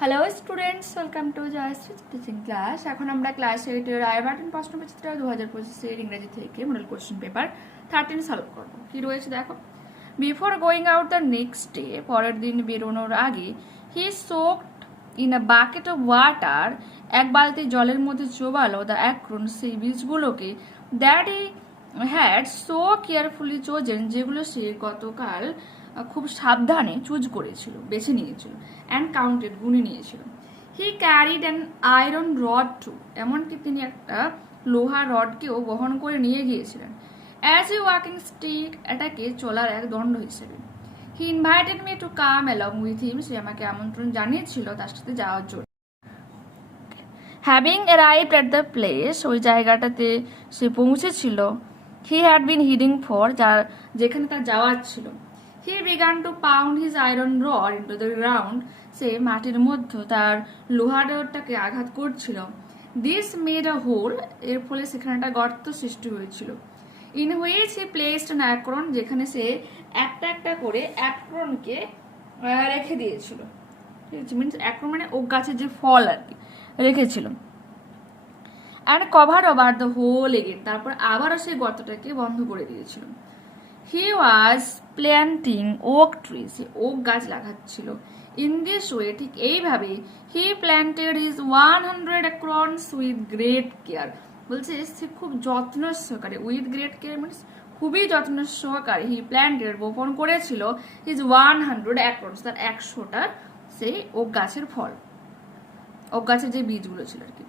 Hello students, welcome to Jayashree teaching class. এখন আমরা class 8 এর আয়াবাটন প্রশ্নবিচিত্র 2025 এর ইংরেজি থেকে মডেল কোশ্চেন পেপার 13 সলভ করব। কি রয়েছে দেখো। Before going out the next day, পরের দিন বেরোনোর আগে, he soaked in a bucket of water, এক বালতি জলের মধ্যে চোবালো দ্য অ্যাক্রন, সেই বীজগুলোকে, that he had so carefully chosen, যেগুলো সে গতকাল খুব সাবধানে চুজ করেছিল, বেছে নিয়েছিল, অ্যান্ড কাউন্টেড, গুনে নিয়েছিল। He carried an iron rod too, এমনকি তিনি একটা লোহা রডকেও বহন করে নিয়ে গিয়েছিলেন, অ্যাজ এ ওয়াকিং স্টিক, এটাকে চলার এক দণ্ড হিসেবে। He invited me to come along with him, সে আমাকে আমন্ত্রণ জানিয়েছিল তার সাথে যাওয়ার জন্য। Having arrived at the place, ওই জায়গাটাতে সে পৌঁছেছিল। He had been heading for, যেখানে তার যাওয়ার ছিল। He began to pound his iron rod into the ground, সে মাটির মধ্যে তার লোহার রডটাকে আঘাত করছিল। দিস মেড আ হোল, এর ফলে সেখানে একটা গর্ত সৃষ্টি হয়েছিল। In which he placed an Akron, যেখানে সে একটা একটা করে অ্যাক্রনকে রেখে দিয়েছিল। মিনস অ্যাক্রন মানে ওক গাছের যে ফল আর কি রেখেছিল। And cover over the hole again, তারপর আবারও সেই গর্তটাকে বন্ধ করে দিয়েছিল। He was planting oak tree, সে ওক গাছ লাগাচ্ছিল। ইন দিস ওয়ে, ঠিক এইভাবে, he planted his 100 acorns with great care, বলছে সে খুব যত্ন সহকারে, উইথ গ্রেট কেয়ার মিনস খুবই যত্ন সহকারে, হি প্ল্যান্টেড বপন করেছিল, হিজ 100 অ্যাক্রনস, তার 100টা সেই ওক গাছের ফল, ওক গাছের যে বীজগুলো ছিল আর কি।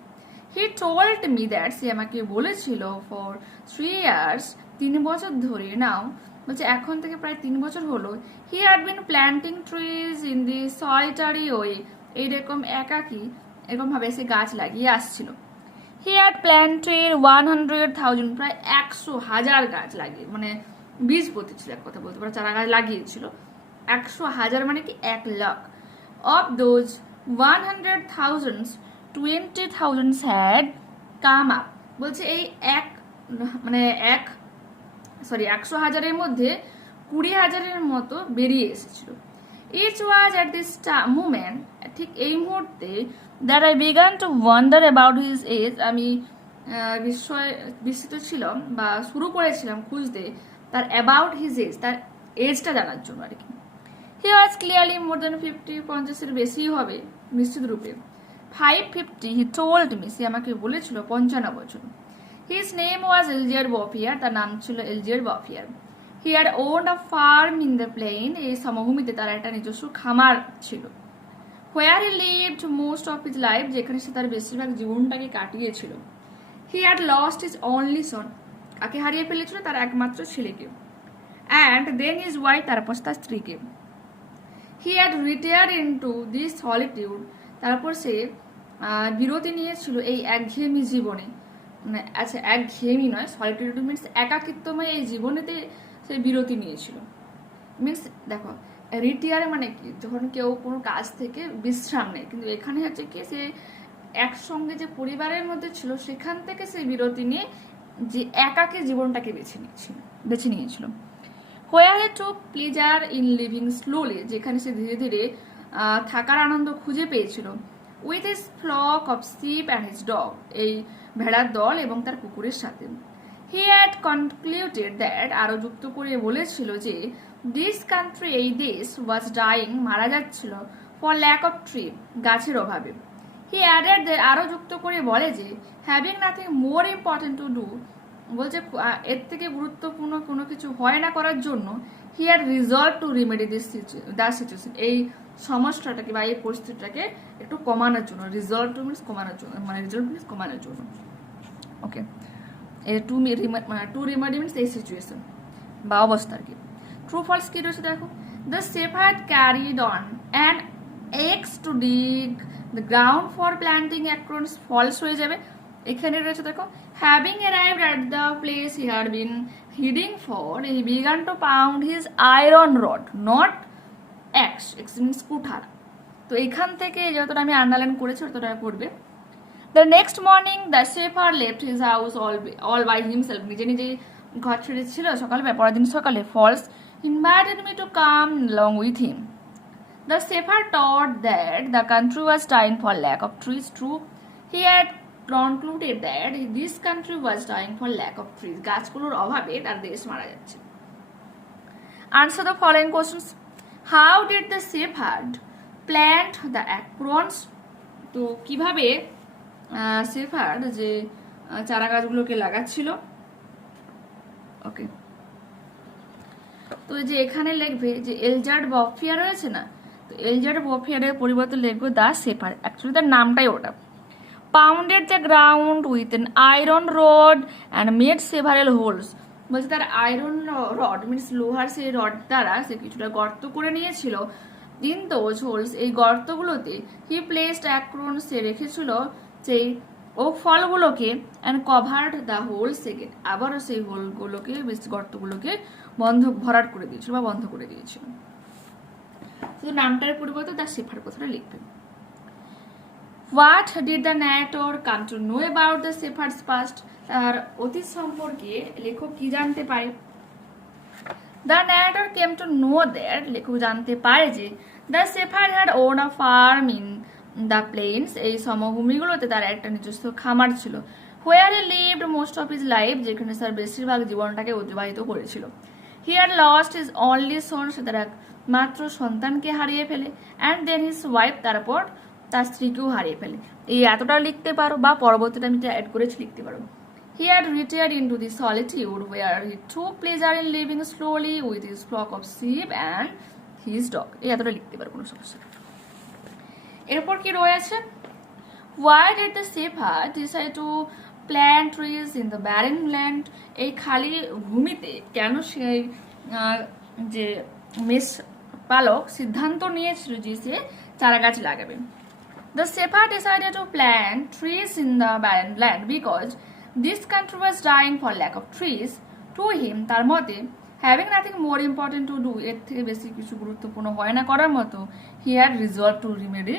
হি টোল্ড মি দ্যাট, সে আমাকে বলেছিল, ফর 3 ইয়ার্স, 3 বছর ধরে, নাও বলছে এখন থেকে প্রায় 3 বছর হলো, হি had bin planting trees in the solitary way, এইরকম একাকি এরকম ভাবে সে গাছ লাগিয়ে আসছিল। হি হ্যাড প্ল্যান্টেড 100,000, প্রায় 100,000 গাছ লাগিয়ে, মানে বীজ পতি ছিল এক কথা বলতে পারো, চারা গাছ লাগিয়েছিল। 100,000 মানে কি 1 lakh. Of those 100,000, 20,000 had come up, বলছে এই 100,000-এর মধ্যে 20,000-এর মতো বেরিয়ে এসেছিল। It was at this moment, ঠিক এই মুহূর্তে, that I began to wonder about his age, আমি বিস্মিত ছিলাম বা শুরু করেছিলাম খুঁজতে তার অ্যাবাউট হিজ এজ, তার এজটা জানার জন্য আর কি। হি ওয়াজ ক্লিয়ারলি মোর দেন 50, 50-এর বেশি হবে নিশ্চিত রূপে। 550, হি টোল্ড মি, সে আমাকে বলেছিল 55 বছর। হিজ নেম ওয়াজ এলজিয়ার বফিয়ার, তার নাম ছিল Elzeard Bouffier. He had owned a farm in the plain, এই সমভূমিতে তার একটা নিজস্ব খামার ছিল। Where he lived most of his life, যেখানে সে তার বেশিরভাগ জীবনটাকে কাটিয়েছিল। He had lost his only son, কাকে হারিয়ে ফেলেছিল, তার একমাত্র ছেলেকে। অ্যান্ড দেন হিজ ওয়াইফ, তারপর তার স্ত্রীকে। He had retired into this solitude, তারপর সে বিরতি নিয়েছিল এই একঘেয়েমি জীবনে, মানে আচ্ছা একঘেয়েমি নয়, সলিটিউড মিনস একাকিত্বময় এই জীবনেতে সে বিরতি নিয়েছিল। মিনস দেখো রিটায়ার মানে কি, যখন কেউ কোনো কাজ থেকে বিশ্রাম নেয়, কিন্তু এখানে হচ্ছে কি সে একসঙ্গে যে পরিবারের মধ্যে ছিল সেখান থেকে সে বিরতি নিয়ে যে একাকে জীবনটাকে বেছে নিয়েছিল। Where he took pleasure in living slowly, যেখানে সে ধীরে ধীরে থাকার আনন্দ খুঁজে পেয়েছিল। With his flock of sheep and his dog, এই ভেড়ার দল এবং তার কুকুরের সাথে। হি হ্যাড কনক্লুডেড দ্যাট, আরো যুক্ত করে বলেছিল যে, দিস কান্ট্রি, এই দেশ, ওয়াজ ডাইং, মারা যাচ্ছিল, ফর ল্যাক অফ ট্রি, গাছের অভাবে। হি অ্যাডেড দ্যাট, আরো যুক্ত করে বলে যে, having nothing more important to do, বলছে এর থেকে গুরুত্বপূর্ণ কোনো কিছু হয় না করার জন্য, he had resolved to remedy the situation, এই সমস্যাটাকে বা এই পরিস্থিতিটাকে একটু কমানোর জন্য। রিজলভ টু মিনস কমানোর জন্য, মানে রিজলভ মিনস কমানোর জন্য। ওকে, টু রিমেডি মিনস এই সিচুয়েশন বা অবস্থা আর কি। ট্রু ফলস কি রয়েছে দেখো। The shepherd carried on and axe to dig the ground for planting acorns, false হয়ে যাবে। এখানে রয়েছে দেখো, having arrived at the place he had been heading for, he began to pound his iron rod, not axe, axe means কুঠার। তো এখান থেকে যতটা আমি আন্ডারলাইন করেছি ততটা করবে। The next morning the shepherd left his house all by himself, নিজে নিজেই ঘর ছেড়েছিল সকালে, পরের দিন সকালে। ফলস, invited me to come long with him, The shepherd thought that the country was dying for lack of trees. True, he had concluded that this country was dying for lack of trees. গাছগুলোর অভাবে তার দেশ মারা যাচ্ছে. Answer the following questions. How did the shepherd plant the acorns? তো কিভাবে shepherd যে চারা গাছগুলোকে লাগাচ্ছিল. ওকে, তো যে এখানে লিখবে যে এলজার্ড বফিয়া রয়েছে না, তো এলজার্ড বফিয়ারের পরিবর্তে লিখবে দ্য shepherd. অ্যাকচুয়ালি তার নামটাই ওটা. Pounded the ground with an iron rod and made several holes. বলছে তার আয়রন রড মিনস লোহার সেই রড দ্বারা সে কিছুটা গর্ত করে নিয়েছিল. ইন দোজ হোলস, এই গর্তগুলোতে হি প্লেসড অ্যাক্রন, সে রেখেছিল সেই ওক ফলগুলোকে, and covered the holes again, আবারও সেই হোলগুলোকে গর্তগুলোকে ভরাট করে দিয়েছিল বা বন্ধ করে দিয়েছিল. শুধু নামটার পরিবর্তে দ্য shepherd কথাটা লিখবেন. What did the narrator come to know about the shepherd's past? তার অতীত সম্পর্কে লেখক কি জানতে পারে? The narrator came to know that, লেখক জানতে পারে যে the shepherd had owned a farm in the plains, এই সমভূমিগুলোতে তার একটা নিজস্ব খামার ছিল. Where he lived most of his life, যেখানে তার বেশিরভাগ জীবনটাকে অতিবাহিত করেছিল. He had lost his only son, সে তার মাত্র সন্তানকে হারিয়ে ফেলে, and then his wife, তারপর তার স্ত্রীকেও হারিয়ে ফেলে. এই এতটাও লিখতে পারো, বা পরবর্তীতে আমি অ্যাড করেছি লিখতে পারো. He had retired into the solitude where he took pleasure in living slowly with his flock of sheep and his dog. এই এতটা লিখতে পারো, কোনো সমস্যা নেই. এরপর কি রয়েছে? Why did the shepherd decide to plant trees in the barren land? এই খালি ভূমিতে কেন সেই যে মেষ পালক সিদ্ধান্ত নিয়েছিল যে সে চারা গাছ লাগাবে? The shepherd decided to plant trees in the barren land because this country was dying for lack of trees. To him, তার মতে, having nothing more important to do, এর থেকে বেশি কিছু গুরুত্বপূর্ণ হয় না করার মতো, he had resolved to remedy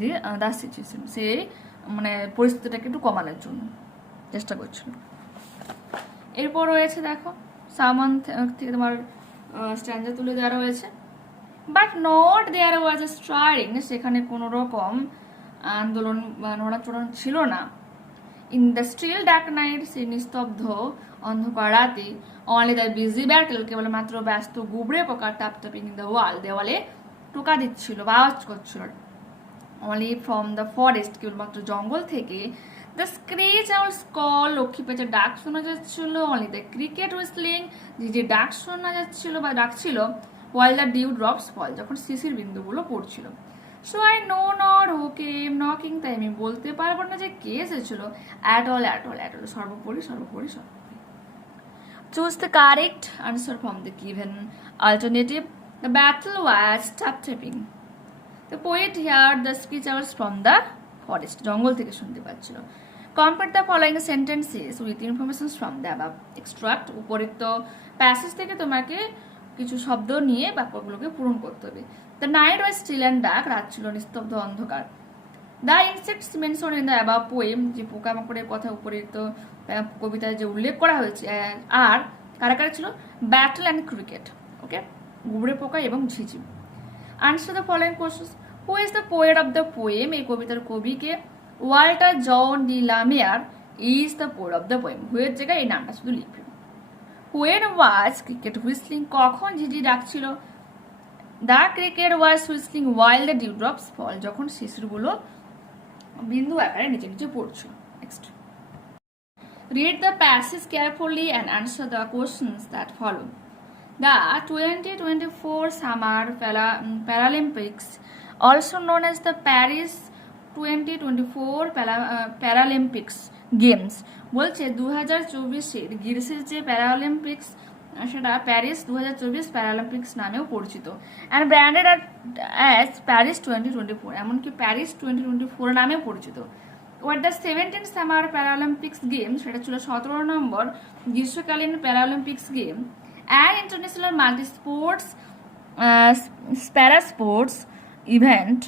the situation. সে মানে পরিস্থিতিটাকে একটু কমানোর জন্য চেষ্টা করছিল. এরপর রয়েছে দেখো সামান থেকে তোমার স্ট্যান্ডার তুলে দেওয়া রয়েছে. বাট নট দেয়ার ওয়াজ এ স্ট্রাইডিং, সেখানে কোনো রকম আন্দোলন বা নড়াচড়ন ছিল না. In the still dark night, সেই নিস্তব্ধ অন্ধকার রাতে, অনলি দ্য বিজি ব্যাটল, কেবলমাত্র ব্যস্ত গুবড়ে পোকা টাপ টাপিং ইন দ্য ওয়াল, দেওয়ালে টোকা দিচ্ছিল বা আওয়াজ করছিল. অনলি ফ্রম দ্য ফরেস্ট, কেবলমাত্র জঙ্গল থেকে, দ্য স্ক্রিচ আউল কল, লক্ষ্মী পেঁচার ডাক শোনা যাচ্ছিল. অনলি দ্য ক্রিকেট হুইসলিং, যে ডাক শোনা যাচ্ছিল বা ডাকছিল. while the dew drops fall, যখন শিশির বিন্দুগুলো পড়ছিল. So I know not who came knocking, তাই আমি বলতে পারবো না যে কে এসেছিল. at all, সর্বোপরি. Choose the correct answer from the given alternative. The battle was tap-tapping. The poet heard the screechers from the forest, জঙ্গল থেকে শুনতে পাচ্ছিল. Complete the following sentences with information from the above extract. উপরিক্ত passage থেকে তোমাকে কিছু শব্দ নিয়ে বাক্যগুলোকে পূরণ করতে হবে. The night was still and dark, রাত ছিল নিস্তব্ধ অন্ধকার. The insects mentioned in the above poem, যে পোকামাকড়ের কথা উপরিক্ত কবিতায় যে উল্লেখ করা হয়েছে, আর কারা কারা ছিল? Beetle and cricket. ওকে, গুবড়ে পোকা এবং ঝিঝি. Answer the following questions. Who is the poet of the poem? এই কবিতার কবিকে. Walter John de la Mare is the poet of the poem. হুয়ের জায়গায় এই নামটা শুধু লিখবে. When was cricket whistling? কখন ঝিঝি ডাকছিল? The cricket was whistling while the dewdrops fall, যখন শিশিরগুলো বিন্দু আকারে নিচে নিচে পড়ছিল. Next. Read the passage carefully and answer the questions that follow. The 2024 Summer Paralympics, also known as the Paris 2024 Paralympics Games, বলছে 2024-এর গ্রীষ্মের যে প্যারালিম্পিক্স, সেটা প্যারিস 2024 প্যারালিম্পিক্স নামেও পরিচিত. অ্যান্ড ব্র্যান্ডেড অ্যাজ প্যারিস 2024, এমনকি প্যারিস 2024 নামেও পরিচিত. Watt the 17th summer প্যারালিম্পিক্স game, সেটা ছিল 17 নম্বর গ্রীষ্মকালীন প্যারালিম্পিক্স game. And international multi sports para sports event,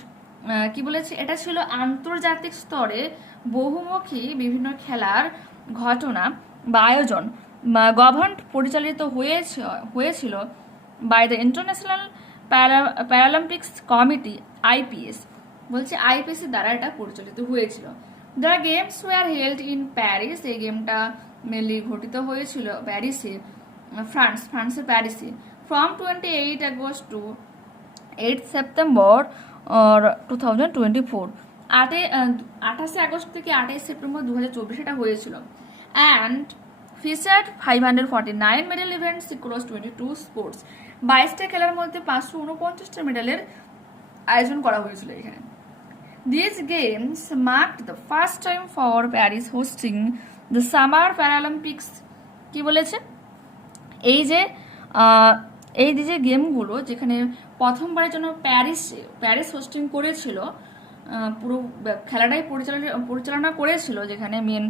কি বলেছে, এটা ছিল আন্তর্জাতিক স্তরে বহুমুখী বিভিন্ন খেলার ঘটনা বা আয়োজন, গভর্ন পরিচালিত হয়েছিল by the international Paralympics committee IPS বলছে আইপিএস এর দ্বারা এটা পরিচালিত হয়েছিল। The games were held in Paris, এই গেমটা মেনলি ঘটিত হয়েছিল প্যারিসে, ফ্রান্সের প্যারিসে, from 28 August to 8 September 2024, 28 August থেকে 28 সেপ্টেম্বর 2024 এটা হয়েছিল। And featured 549 medal events across 22 sports, 22টা খেলার মধ্যে 549টা মেডেলের আয়োজন করা হয়েছিল এখানে। These games marked the first time for Paris hosting the Summer Paralympics। কি বলেছে? এই যে গেমগুলো যেখানে প্রথমবারের জন্য প্যারিস হোস্টিং করেছিল, পুরো খেলাটাই পরিচালনা করেছিল, যেখানে মেন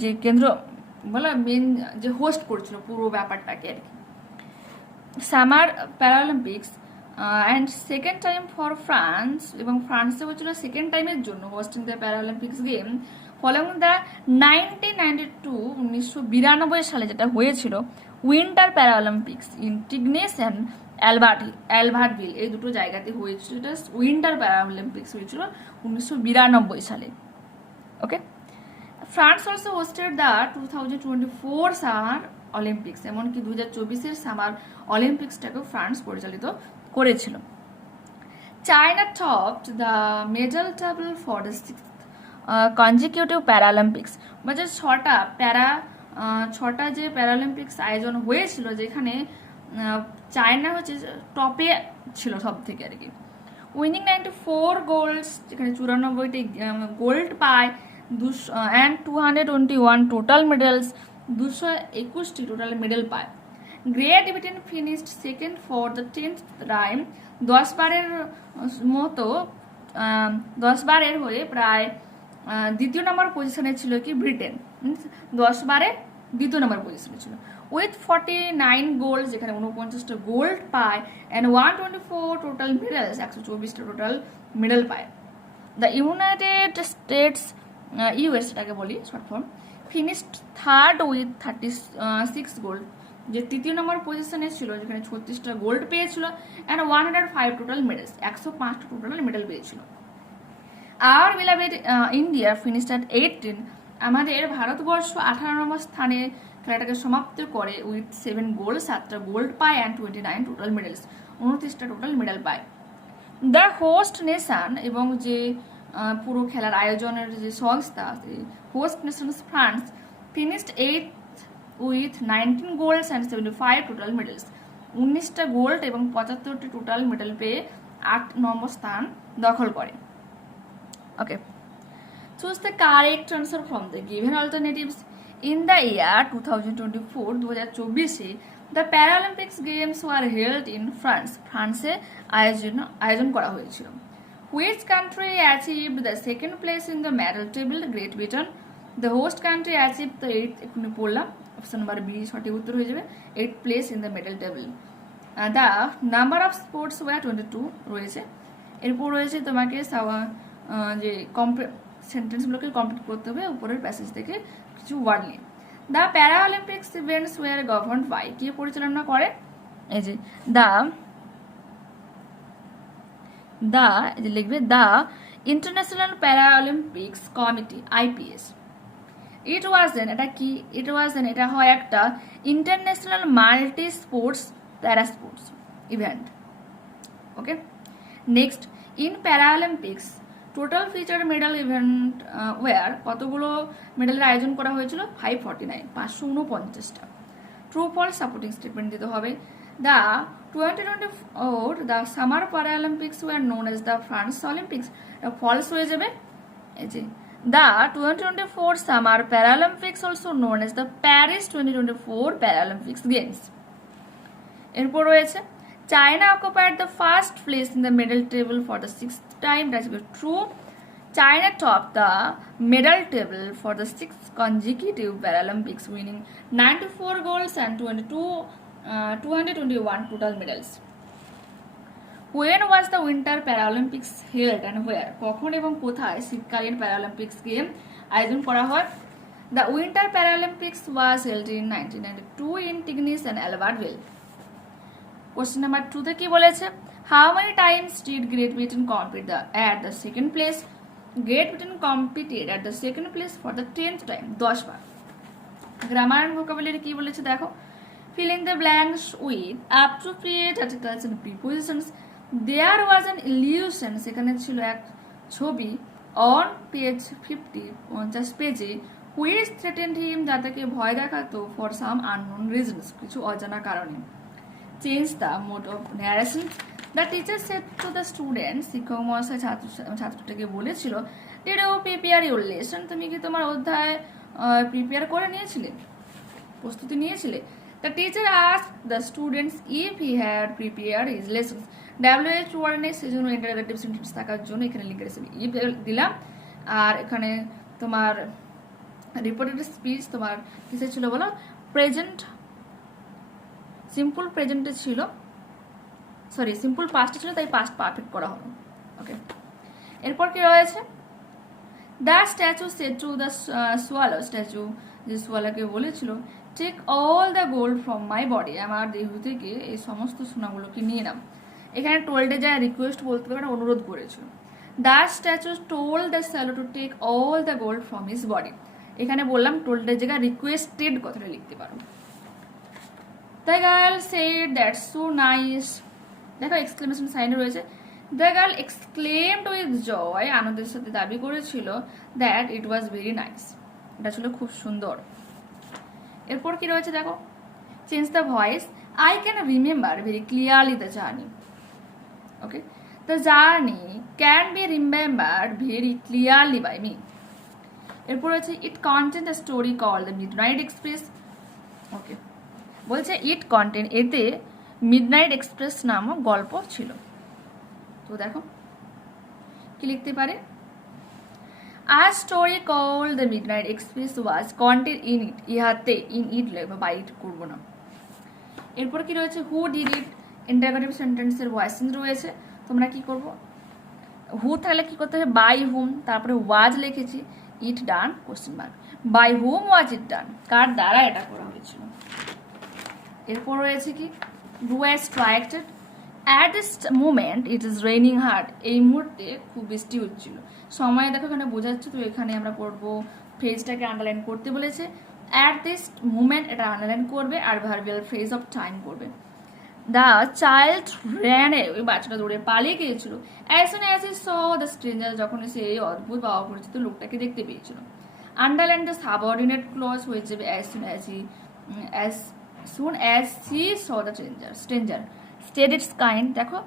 যে কেন্দ্র বলা মেন যে হোস্ট করেছিল পুরো ব্যাপারটাকে আর কি, summer প্যারালিম্পিক্স and second time for France, এবং ফ্রান্সে হচ্ছিল সেকেন্ড টাইমের জন্য hosting the প্যারালিম্পিক্স game following the 1992 সালে যেটা হয়েছিল উইন্টার প্যারালিম্পিক্স ইন টিগনেস অ্যান্ড অ্যালবার্টভিল, এই দুটো জায়গাতে হয়েছিল। এটা উইন্টার প্যারালিম্পিক্স হয়েছিল 1992 সালে। Okay, France also hosted the 2024 summer Olympics, এমনকি 2024 সামার অলিম্পিক্সটাকেও ফ্রান্স পরিচালিত করেছিল। China topped the medal table for the 6th consecutive Paralympics, মানে ছটা যে প্যারালিম্পিক্স আয়োজন হয়েছিল যেখানে চায়না হচ্ছে টপে ছিল সব থেকে আর কি। উইনিং 94 গোল্ডস, যেখানে 94টি গোল্ড পায়, 221 টোটাল মেডেলস, 221টি টোটাল মেডেল পায়। Great Britain finished second for the 10th time, 10 বারের হয়ে প্রায় দ্বিতীয় নম্বর পজিশনে ছিল কি ব্রিটেন, 10 বারে দ্বিতীয় নম্বর পজিশনে ছিল, উইথ 49 গোল্ড, যেখানে 49টা গোল্ড পায়, অ্যান্ড 124 টোটাল মেডেলস, 124টা টোটাল মেডেল পায়। দ্য ইউনাইটেড স্টেটস, ইউএস এটাকে বলি short form, finished third with 36 gold, যে তৃতীয় নম্বর পজিশনে ছিল, যেখানে 36টা গোল্ড পেয়েছিল, অ্যান্ড 105 টোটাল মেডেলস, 105টা টোটাল মেডেল পেয়েছিল। Our beloved India finished at 18, আমাদের ভারতবর্ষ 18 নম্বর স্থানে খেলাটাকে সমাপ্ত করে উইথ 7 গোল্ড, 7টা গোল্ড পায়, and 29 total medals, 29টা total medal পায়। দ্য হোস্ট নেশন, এবং যে পুরো খেলার আয়োজনের যে সংস্থা, host nation France, finished 8th with 19 golds and 75 total medals, 19টা গোল্ড এবং 75টি টোটাল মেডেল পেয়ে 8 নম্বর স্থান দখল করে। Okay, choose the correct answer from the given alternatives. In the year 2024, the Paralympics games were held in ফ্রান্সে আয়োজন করা হয়েছিল। Which country achieved the second place in the medal table? Great Britain. The host country achieve the 8th, এখানে পড়লাম, option number B সঠিক উত্তর হয়ে যাবে, 8th place in the medal table. The number of sports were 22 রয়েছে। এরপর রয়েছে তোমাকে যে সেন্টেন্সগুলোকে কমপ্লিট করতে হবে উপরের প্যাসেজ থেকে কিছু ওয়ার্ড নিয়ে। The Paralympics events were governed by, কে পরিচালনা করে? এই যে লিখবে the international Paralympics committee IPS. এটা হয় একটা international multi sports para sports event. Okay, next, in Paralympics total feature medal event were, কতগুলো মেডেলের আয়োজন করা হয়েছিল? 549, 549টা। ট্রু ফলস সাপোর্টিং স্টেটমেন্ট দিতে হবে। The 2024 the summer Paralympics were known as the France Olympics, false হয়ে যাবে। এই যে the 2024 summer প্যারালিম্পিক্স also known as the Paris 2024 প্যারালিম্পিক্স games. এরপর রয়েছে China occupied the first place in the medal table for the 6th time. That is true. China topped the medal table for the 6th consecutive Paralympics, winning 94 golds and 221 total medals. When was the Winter Paralympics held and where? কখন এবং কোথায় শীতকালীন প্যারালিম্পিক্স game আয়োজন করা হয়? The Winter Paralympics was held in 1992 in Tignes and Albertville. Question number 2 তে কি বলেছে, how many times did Great Britain compete at the second place? Great Britain competed at the second place for the 10th time, 10 বার। Grammar and vocabulary কি বলেছে দেখো, fill in the blanks with appropriate articles and prepositions. There was an illusion, সেখানে ছিল এক ছবি, on page 50, 50 পেজে, which threatened him, যা তাকে ভয় দেখাতো, for some unknown reasons, কিছু অজানা কারণে। Change the mode of narration. The teacher said to the students, শিক্ষক মহাশয় ছাত্রটাকে বলেছিল, did you prepare your lesson? তুমি কি তোমার অধ্যায় প্রিপেয়ার করে নিয়েছিলে, প্রস্তুতি নিয়েছিলে? The teacher asked the students if he had prepared his lessons. WH ওয়ার্ডে সেজন্য ইন্টারোগেটিভ সেন্টেন্স থাকার জন্য এখানে লিখে রেখেছি if দিলাম। আর এখানে তোমার রিপোর্টেড স্পিচ তোমার কিসে ছিল বলো, প্রেজেন্ট, সিম্পল প্রেজেন্টে ছিল, সরি সিম্পল পাস্টে ছিল, তাই পাস্ট পারফেক্ট করা হলো। ওকে, এরপর কি রয়েছে, the statue said to the swallow, statue যে সোয়ালাকে বলেছিল, take all the gold from my body, আমার দেহ থেকে এই সমস্ত সোনাগুলোকে নিয়ে নাও। এখানে টোল্ডে যা রিকোয়েস্ট বলতে পারে, অনুরোধ করেছিল। The statue told the swallow to take all the gold from his body, এখানে বললাম টোল্ডের জায়গায় রিকোয়েস্টেড কথাটা লিখতে পারো। The girl said that's so nice, দেখো এক্সক্লেমেশন সাইনে রয়েছে। The girl exclaimed with joy, আনন্দের সাথে দাবি করেছিল, that it was very nice, এটা ছিল খুব সুন্দর। এরপর কি রয়েছে দেখো, change the voice, I can remember very clearly the journey. Okay, the journey can be remembered very clearly by me. এরপর রয়েছে it content the story call the Midnight Express. Okay, বলছে ইট কন্টেন্ট, এতে Midnight Express নামক গল্প ছিল। তো দেখো কি লিখতে পারে, A story called The Midnight Express was contained in it. ইহাতে in it লাগবে, by it করব না। এরপর কি রয়েছে, who did it, ইন্টারোগেটিভ সেন্টেন্সের ভয়েসিং রয়েছে। তোমরা কি করব, who থাকলে কি করতে হবে, by whom, তারপরে was লিখেছি, it done question mark, by whom was it done, কার দ্বারা এটা করা হয়েছিল। এরপর রয়েছে কি, who was distracted, at this moment it is raining hard, এই মুহূর্তে খুব বৃষ্টি হচ্ছিল। সময় দেখো এখানে বোঝাচ্ছে, তো এখানে আমরা পড়বো, ফ্রেজটাকে আন্ডারলাইন করতে বলেছে, at this moment এটা আন্ডারলাইন করবে, আর ভার্বিয়াল ফ্রেজ অফ টাইম করবে। দ্য চাইল্ড ran away, ওই বাচ্চাটা দৌড়ে পালিয়ে গিয়েছিল। as soon as he saw the stranger, যখন সে এই অদ্ভুত বা অপরিচিত লোকটাকে দেখতে পেয়েছিল। আন্ডারলাইন দ্য সাবঅর্ডিনেট ক্লজ হয়ে যাবে as soon as she saw the stranger. Stayed its kind, দেখো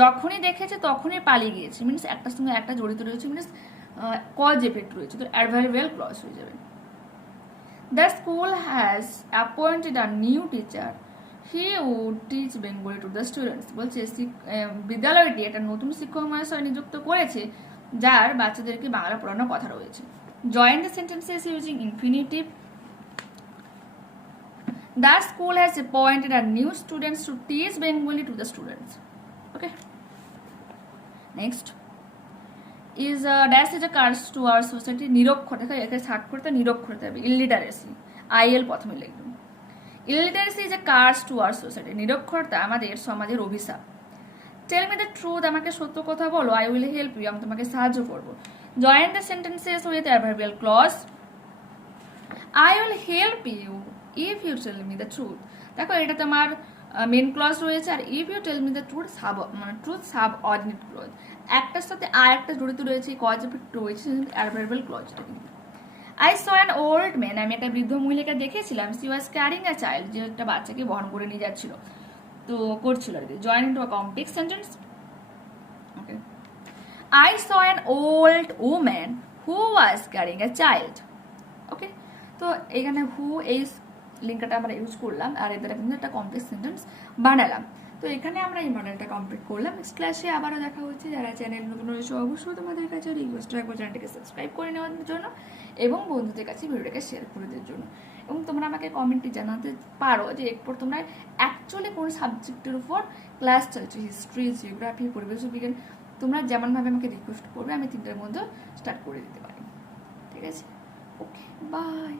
যখনই দেখেছে তখনই পালিয়ে গিয়েছে, মিনস একটার সঙ্গে একটা জড়িত রয়েছে, মিনস কজ এফেক্ট রয়েছে, তো অ্যাডভার্বিয়াল ক্লজ হয়ে যাবে। The school has appointed a new teacher, he would teach Bengali to the students. বলছে বিদ্যালয়টি একটা নতুন শিক্ষক মহাশয় নিযুক্ত করেছে, যার বাচ্চাদেরকে বাংলা পড়ানোর কথা রয়েছে। Join the sentences using infinitive. The school has appointed a new students to teach Bengali to the students. Okay. Next is dash is a curse to our society. নিরক্ষর, দেখো এখানে স্বাক্ষরতা নিরক্ষরতা হবে, illiteracy, IL প্রথমে লিখব। Illiteracy is a curse to our society. নিরক্ষরতা আমাদের সমাজের অভিশাপ। Tell me the truth, আমাকে সত্য কথা বলো, I will help you, আমি তোমাকে সাহায্য করব। Join the sentences with adverbial clause. I will help you if you tell me the truth. দেখো এটা তোমার মেন ক্লজ রয়েছে, আর if you tell me the truth truth subordinate clause, একটার সাথে আর একটা জড়িত রয়েছে, কজ এফেক্ট রয়েছে, অ্যাডভার্বিয়াল ক্লজটা কিন্তু। I saw an old man, আমি একটা বৃদ্ধ মহিলাকে দেখেছিলাম, she was carrying a child, যে একটা বাচ্চাকে বহন করে নিয়ে যাচ্ছিল, তো করছিল আর কি। Join into a complex sentence. Okay, I saw an old woman who was carrying a child. ওকে, তো এখানে হু এই লিঙ্কটা আমরা ইউজ করলাম, আর এদের কিন্তু একটা কমপ্লেক্স সেন্টেন্স বানালাম। তো এখানে আমরা এই মডেলটা কমপ্লিট করলাম। নেক্সট ক্লাসে আবারও দেখা হচ্ছে। যারা চ্যানেল নতুন রয়েছে অবশ্যই তোমাদের কাছে রিকোয়েস্ট রাখবো চ্যানেলটাকে সাবস্ক্রাইব করে নেওয়ার জন্য এবং বন্ধুদের কাছে ভিডিওটাকে শেয়ার করে দেওয়ার জন্য। এবং তোমরা আমাকে কমেন্টে জানাতে পারো যে এরপর তোমরা অ্যাকচুয়ালি কোন সাবজেক্টের উপর ক্লাস চলছে, হিস্ট্রি, জিওগ্রাফি, পরিবেশ বিজ্ঞান, তোমরা যেমনভাবে আমাকে রিকোয়েস্ট করবে আমি 3টার মধ্যে স্টার্ট করে দিতে পারি। ঠিক আছে, ওকে, বাই।